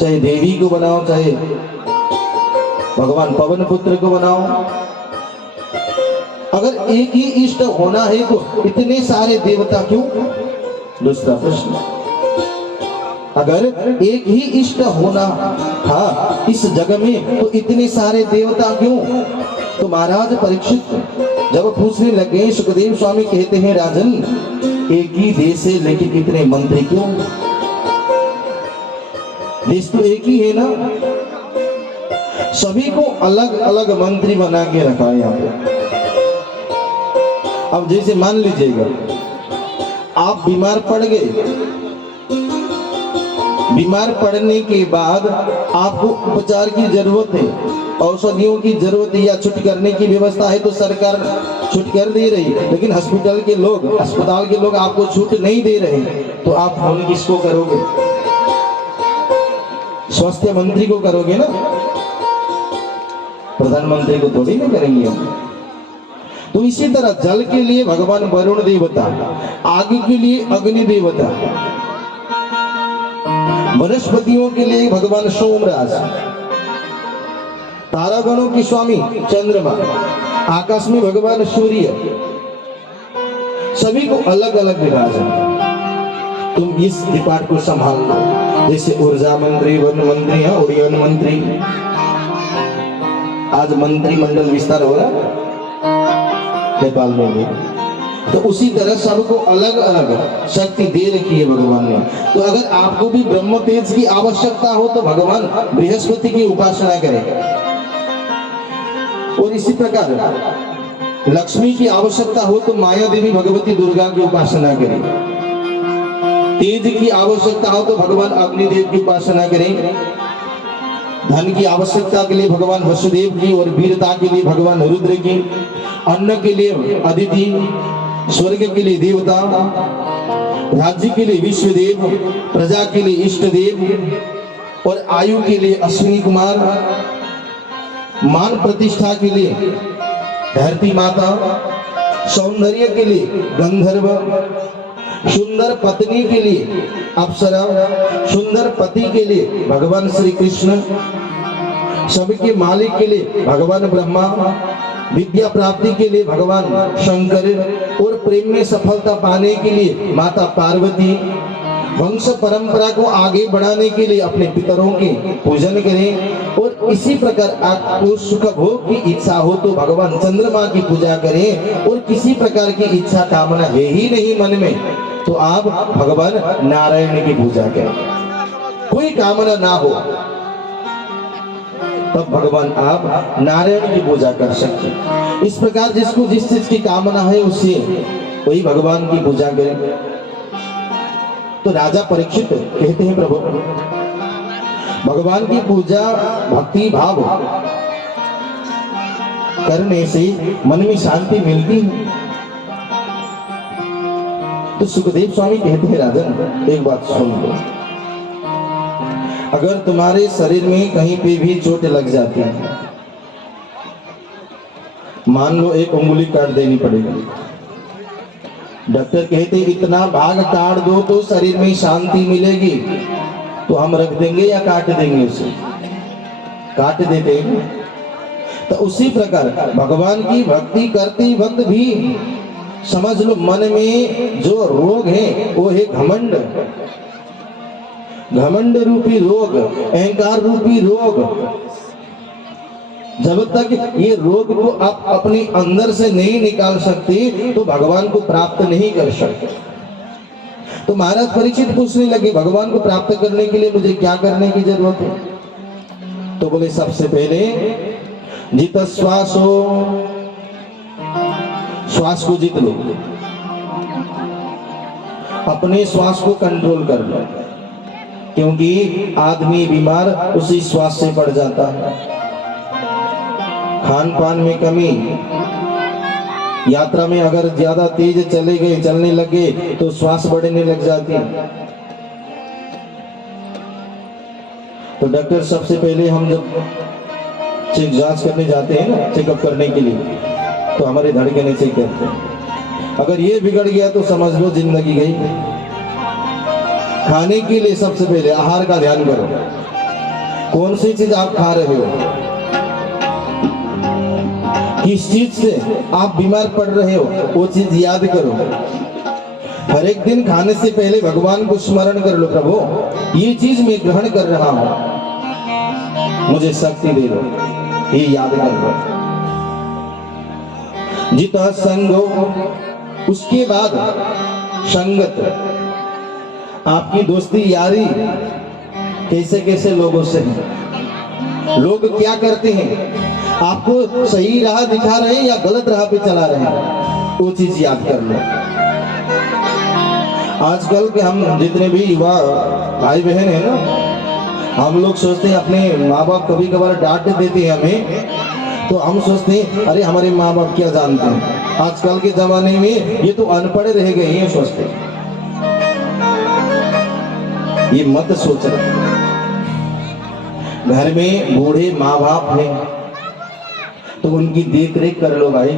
चाहे देवी को बनाओ, चाहे भगवान पवन पुत्र को बनाओ। अगर एक ही इष्ट होना है तो इतने सारे देवता क्यों? दूसरा प्रश्न, अगर एक ही इष्ट होना था इस जग में तो इतने सारे देवता क्यों? तो महाराज परीक्षित जब पूछने लगे, सुखदेव स्वामी कहते हैं, राजन एक ही देश है लेकिन इतने मंत्री क्यों? देश तो एक ही है ना, सभी को अलग अलग मंत्री बना के रखा है यहाँ पे। अब जैसे मान लीजिएगा आप बीमार पड़ गए, बीमार पड़ने के बाद आपको उपचार की जरूरत है, औषधियों की जरूरत है या छुट्टी करने की व्यवस्था है तो सरकार छूट कर दे रही है, लेकिन अस्पताल के लोग आपको छूट नहीं दे रहे, तो आप फोन किसको करोगे? स्वास्थ्य मंत्री को करोगे ना, प्रधानमंत्री को थोड़ी ना करेंगे हम। तो इसी तरह जल के लिए भगवान वरुण देवता, आग के लिए अग्नि देवता, वनस्पतियों के लिए भगवान सोमराज, तारागणों के स्वामी चंद्रमा, आकाश में भगवान सूर्य, सभी को अलग अलग विभाजन। तुम इस डिपार्ट को संभाल लो, जैसे ऊर्जा मंत्री, वन मंत्री, उड़ियन मंत्री, आज मंत्रिमंडल विस्तार हो रहा नेपाल में भी, तो उसी तरह सबको अलग अलग शक्ति दे रखी है भगवान ने। तो अगर आपको भी ब्रह्म तेज की आवश्यकता हो तो भगवान बृहस्पति की उपासना करें, और इसी प्रकार लक्ष्मी की आवश्यकता हो तो माया देवी भगवती दुर्गा की उपासना करें, तेज की आवश्यकता हो तो भगवान अग्निदेव की उपासना करें, धन की आवश्यकता के लिए भगवान वसुदेव की, और वीरता के लिए भगवान रुद्र की, अन्न के लिए अदिति, स्वर्ग के लिए देवता, राज्य के लिए विश्वदेव, प्रजा के लिए इष्ट देव, और आयु के लिए अश्विनी कुमार, मान प्रतिष्ठा के लिए धरती माता, सौंदर्य के लिए गंधर्व, सुंदर पत्नी के लिए अप्सरा, सुंदर पति के लिए भगवान श्री कृष्ण, सबके मालिक के लिए भगवान ब्रह्मा, विद्या प्राप्ति के लिए भगवान शंकर, और प्रेम में सफलता पाने के लिए माता पार्वती, वंश परंपरा को आगे बढ़ाने के लिए अपने पितरों के पूजन करें, और इसी प्रकार आपको सुख भोग की इच्छा हो तो भगवान चंद्रमा की पूजा करें, और किसी प्रकार की इच्छा कामना है ही नहीं मन में तो आप भगवान नारायण की पूजा करें। कोई कामना ना हो तब भगवान आप नारायण की पूजा कर सकते हैं। इस प्रकार जिसको जिस चीज की कामना है उससे वही भगवान की पूजा करें। तो राजा परीक्षित कहते हैं, प्रभु भगवान की पूजा भक्ति भाव करने से मन में शांति मिलती है। तो सुखदेव स्वामी कहते हैं, राजन एक बात सुन लो, अगर तुम्हारे शरीर में कहीं पे भी चोट लग जाती है, मान लो एक उंगली काट देनी पड़ेगी, डॉक्टर कहते इतना भाग काट दो तो शरीर में शांति मिलेगी, तो हम रख देंगे या काट देंगे? उसे काट देते हैं। तो उसी प्रकार भगवान की भक्ति करते वक्त भी समझ लो मन में जो रोग है वो है घमंड, घमंड रूपी रोग, अहंकार रूपी रोग। जब तक ये रोग को आप अपने अंदर से नहीं निकाल सकते तो भगवान को प्राप्त नहीं कर सकते। तो महाराज परीक्षित पूछने लगे, भगवान को प्राप्त करने के लिए मुझे क्या करने की जरूरत है? तो बोले, सबसे पहले जित श्वास हो, श्वास को जीत लो, अपने श्वास को कंट्रोल कर लो, क्योंकि आदमी बीमार उसी श्वास से पड़ जाता है। खान पान में कमी, यात्रा में अगर ज्यादा तेज चलने लगे तो श्वास बढ़ने लग जाती है। तो डॉक्टर सबसे पहले हम जब जांच करने जाते हैं ना, चेकअप करने के लिए, तो हमारे धड़कनें चेक करते हैं। अगर ये बिगड़ गया तो समझ लो जिंदगी गई। खाने के लिए सबसे पहले आहार का ध्यान करो, कौन सी चीज आप खा रहे हो, किस चीज से आप बीमार पड़ रहे हो, वो चीज याद करो। हर एक दिन खाने से पहले भगवान को स्मरण कर लो, प्रभु ये चीज मैं ग्रहण कर रहा हूं, मुझे शक्ति दे दो, ये याद कर लो। जितना संगो, उसके बाद संगत, आपकी दोस्ती यारी कैसे कैसे लोगों से है, लोग क्या करते हैं, आपको सही राह दिखा रहे हैं या गलत राह पे चला रहे हैं, वो चीज याद कर लो। आजकल के हम जितने भी युवा भाई बहन है ना, हम लोग सोचते हैं अपने माँ बाप कभी कभार डांट देते हैं हमें, तो हम सोचते हैं अरे हमारे माँ बाप क्या जानते हैं। आजकल के जमाने में ये तो अनपढ़ रह गए हैं, सोचते हैं। ये मत सोच रहे। घर में बूढ़े माँ बाप हैं तो उनकी देख रेख कर लो भाई।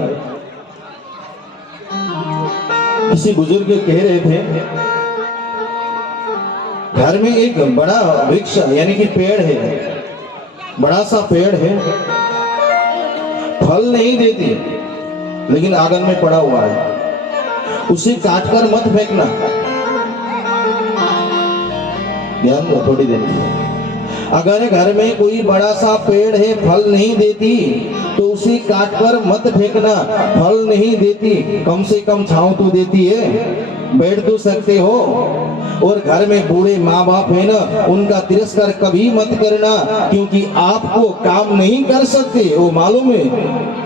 किसी बुजुर्ग कह रहे थे, घर में एक बड़ा वृक्ष यानी कि पेड़ है, बड़ा सा पेड़ है, फल नहीं देती लेकिन आंगन में पड़ा हुआ है, उसे काटकर मत फेंकना। ध्यान दो थोड़ी देर। अगर घर में कोई बड़ा सा पेड़ है, फल नहीं देती, तो उसे काटकर मत फेंकना। फल नहीं देती, कम से कम छांव तो देती है, बैठ तो सकते हो। और घर में बूढ़े माँ बाप है ना, उनका तिरस्कार कभी मत करना, क्योंकि आपको काम नहीं कर सकते, वो मालूम है।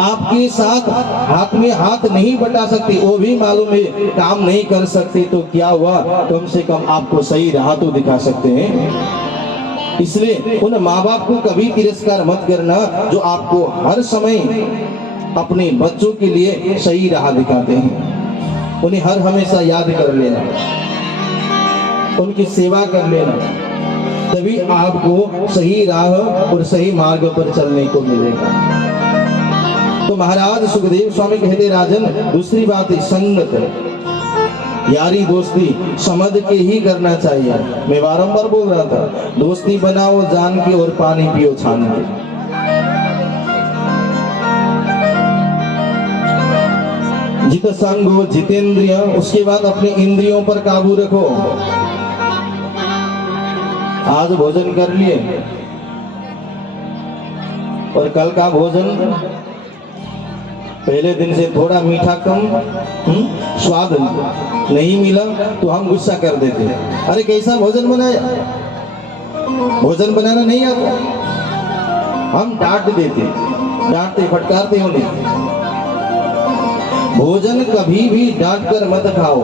आपके साथ हाथ में हाथ नहीं बटा सकते, वो भी मालूम है। काम नहीं कर सकते तो क्या हुआ, कम से कम आपको सही राह तो दिखा सकते हैं। इसलिए उन माँ बाप को कभी तिरस्कार मत करना जो आपको हर समय अपने बच्चों के लिए सही राह दिखाते हैं। उन्हें हर हमेशा याद कर लेना, उनकी सेवा कर लेना, तभी आपको सही राह और सही मार्ग पर चलने को मिलेगा। तो महाराज सुखदेव स्वामी कहते, राजन दूसरी बात है संगत, यारी दोस्ती समझ के ही करना चाहिए। मैं बारंबार बोल रहा था, दोस्ती बनाओ जान के और पानी पियो छान के। जित संगो जितेंद्रिय, उसके बाद अपने इंद्रियों पर काबू रखो। आज भोजन कर लिए और कल का भोजन पहले दिन से थोड़ा मीठा कम, स्वाद नहीं मिला तो हम गुस्सा कर देते, अरे कैसा भोजन बनाया, भोजन बनाना नहीं आता, हम डांट देते, डांटते फटकारते उन्हें। भोजन कभी भी डांट कर मत खाओ।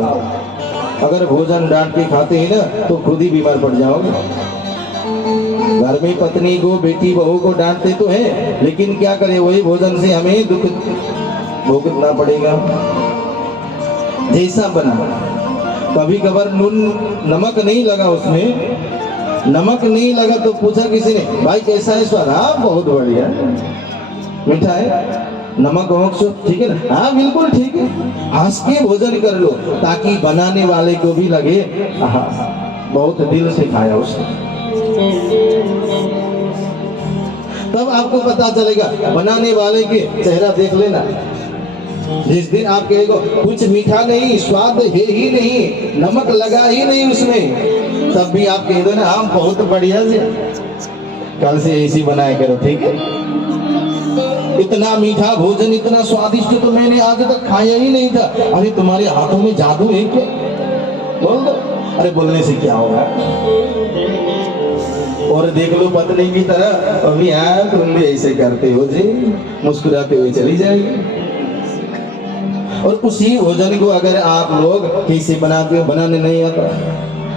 अगर भोजन डांट के खाते हैं ना तो खुद ही बीमार पड़ जाओगे। घर में पत्नी को, बेटी बहू को डांटते तो है, लेकिन क्या करें, वही भोजन से हमें दुख भोगना पड़ेगा। जैसा बना, कभी कभार नून नमक नहीं लगा, उसमें नमक नहीं लगा तो पूछा किसी ने, भाई कैसा है स्वाद, हाँ बहुत बढ़िया, मीठा है, नमक वमक सब ठीक है ना, हाँ बिल्कुल ठीक है। हंस के भोजन कर लो ताकि बनाने वाले को भी लगे बहुत दिल से खाया उसने। तब आपको पता चलेगा, बनाने वाले के चेहरा देख लेना। जिस दिन आप कहेगा कुछ मीठा नहीं, स्वाद है ही नहीं, नमक लगा ही नहीं उसमें, तब भी आप कह दो ना, हाँ बहुत बढ़िया से, कल से ऐसी बनाया करो, ठीक है। इतना मीठा भोजन, इतना स्वादिष्ट तो मैंने आज तक खाया ही नहीं था। अरे तुम्हारे हाथों में जादू है क्या, बोल दो। अरे बोलने से क्या होगा। और देख लो पत्नी की तरह, अभी हाँ तुम भी ऐसे करते हो जी, मुस्कुराते हुए चली जाएगी। और उसी भोजन को अगर आप लोग कैसे बनाते हो, बनाने नहीं आता,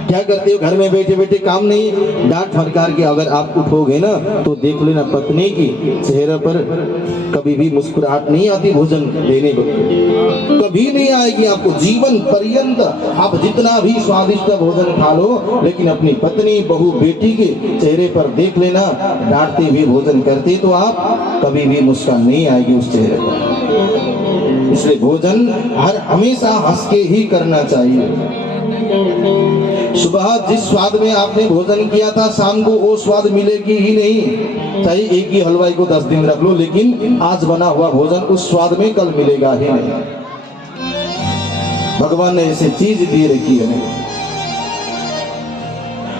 क्या करते हो, घर में बैठे बैठे काम नहीं, डांट फटकार के अगर आप उठोगे ना तो देख लेना पत्नी की चेहरे पर कभी भी मुस्कुराहट नहीं आती। भोजन देने को कभी नहीं आएगी आपको, जीवन पर्यंत आप जितना भी स्वादिष्ट भोजन खा लो, लेकिन अपनी पत्नी बहू बेटी के चेहरे पर देख लेना, डांटते हुए भोजन करते तो आप कभी भी मुस्कान नहीं आएगी उस चेहरे पर। इसलिए भोजन हर हमेशा हंस के ही करना चाहिए। सुबह जिस स्वाद में आपने भोजन किया था शाम को वो स्वाद मिलेगी ही नहीं। चाहे एक ही हलवाई को 10 दिन रख लो, लेकिन आज बना हुआ भोजन उस स्वाद में कल मिलेगा ही नहीं। भगवान ने ऐसी चीज दी रखी है।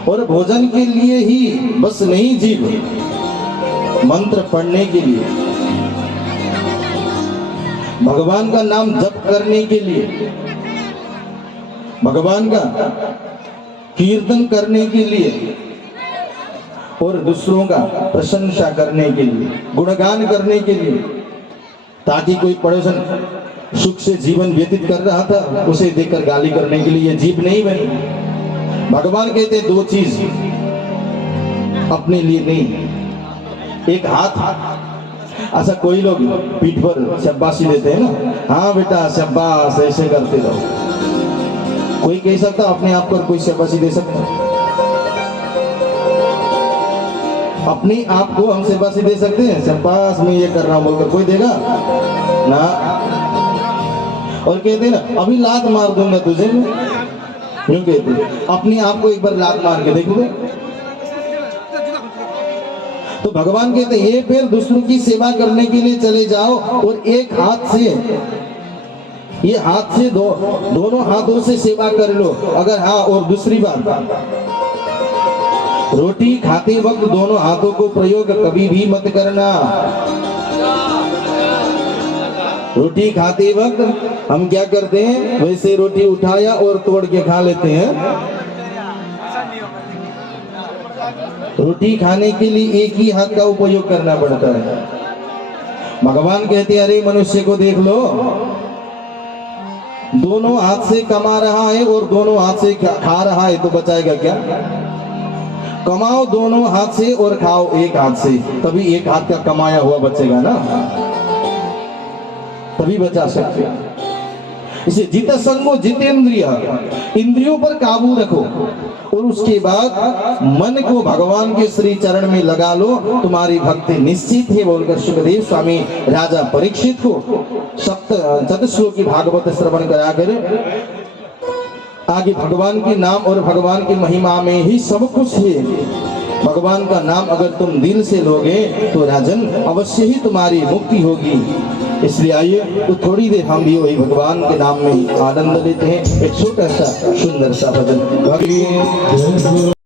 और भोजन के लिए ही बस नहीं जीव, मंत्र पढ़ने के लिए, भगवान का नाम जप करने के लिए, भगवान का कीर्तन करने के लिए, और दूसरों का प्रशंसा करने के लिए, गुणगान करने के लिए, ताकि कोई पड़ोसन सुख से जीवन व्यतीत कर रहा था उसे देखकर गाली करने के लिए ये जीभ नहीं बनी। भगवान कहते हैं 2 चीज अपने लिए नहीं, एक हाथ। अच्छा कोई लोग पीठ पर शाबाशी देते हैं ना, हाँ बेटा शाबाश ऐसे करते रहो। कोई कह सकता अपने आप पर कोई शाबाशी दे सकता? अपने आप को हम शाबाशी दे सकते हैं? शाबाश मैं ये कर रहा हूं बोलकर कोई देगा ना। और कहते हैं ना अभी लात मार दूंगा तुझे, क्यों कहते? अपने आप को एक बार लात मार के देखोगे। तो भगवान कहते हैं ये फिर दूसरों की सेवा करने के लिए चले जाओ और एक हाथ से, ये हाथ से दोनों हाथों से सेवा कर लो। अगर हाँ, और दूसरी बात, रोटी खाते वक्त दोनों हाथों को प्रयोग कभी भी मत करना। रोटी खाते वक्त हम क्या करते हैं, वैसे रोटी उठाया और तोड़ के खा लेते हैं। रोटी खाने के लिए एक ही हाथ का उपयोग करना पड़ता है। भगवान कहते हैं अरे मनुष्य को देख लो, दोनों हाथ से कमा रहा है और दोनों हाथ से खा रहा है, तो बचाएगा क्या? कमाओ दोनों हाथ से और खाओ एक हाथ से, तभी एक हाथ का कमाया हुआ बचेगा ना, तभी बचा सकते। इसे जित संगो जितेंद्रिय, इंद्रियों पर काबू रखो और उसके बाद मन को भगवान के श्री चरण में लगा लो, तुम्हारी भक्ति निश्चित है बोलकर सुखदेव स्वामी राजा परीक्षित को चतुश्लोकी भागवत श्रवण कराकर आगे भगवान के नाम और भगवान की महिमा में ही सब कुछ है। भगवान का नाम अगर तुम दिल से लोगे तो राजन अवश्य ही तुम्हारी मुक्ति होगी। इसलिए आइए तो थोड़ी देर हम भी वही भगवान के नाम में आनंद लेते हैं। एक छोटा सा सुंदर सा भजन।